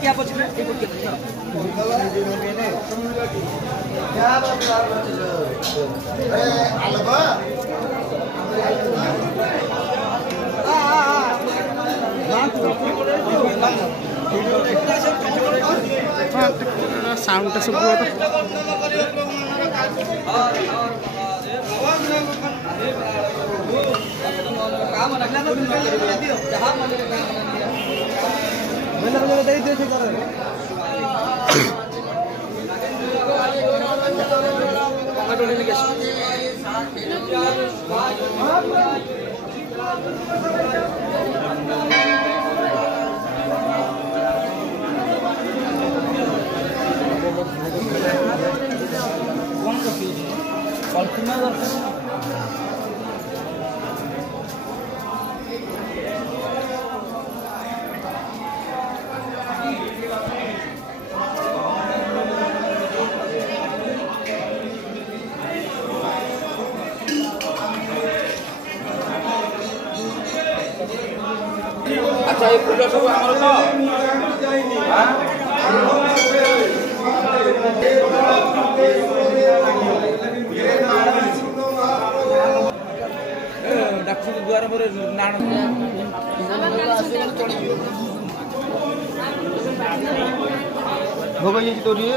क्या पूछ रहे हैं? साउंड सब अच्छा ये पूजा सब हमारे तो दक्षिण द्वार पर नान भोग ये तो रे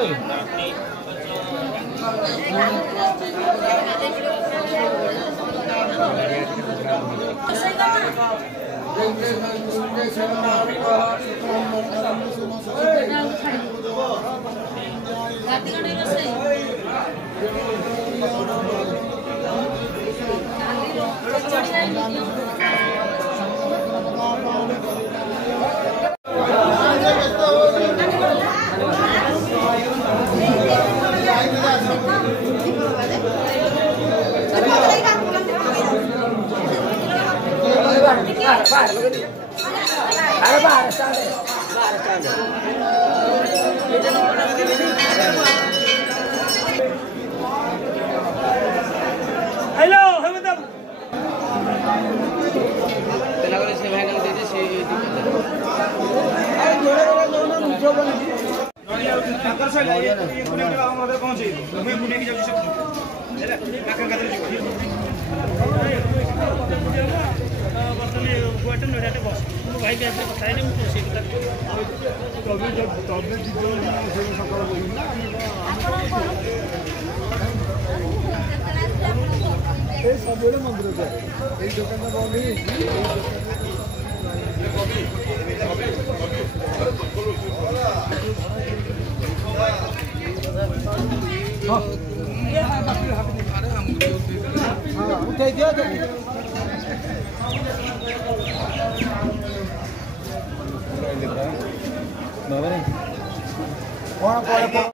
हेलो हेमंत तेला करे से भाई दे दे से अरे जोड़े जोड़े दोनों मुझे बने काकर से ले ये पुणे के हम उधर पहुंचे मैं पुणे की जाऊँ सब है काकर का बर्तन गोटन नोड़ाटे बस भाई के ऐसे बताए नहीं मुझे सीख तक कभी जब तबे जीतो से सफल होई ना ए सबेरे मंदिर जाए ए दुकान में बोली हां हां उठे दिया तो बाबा रे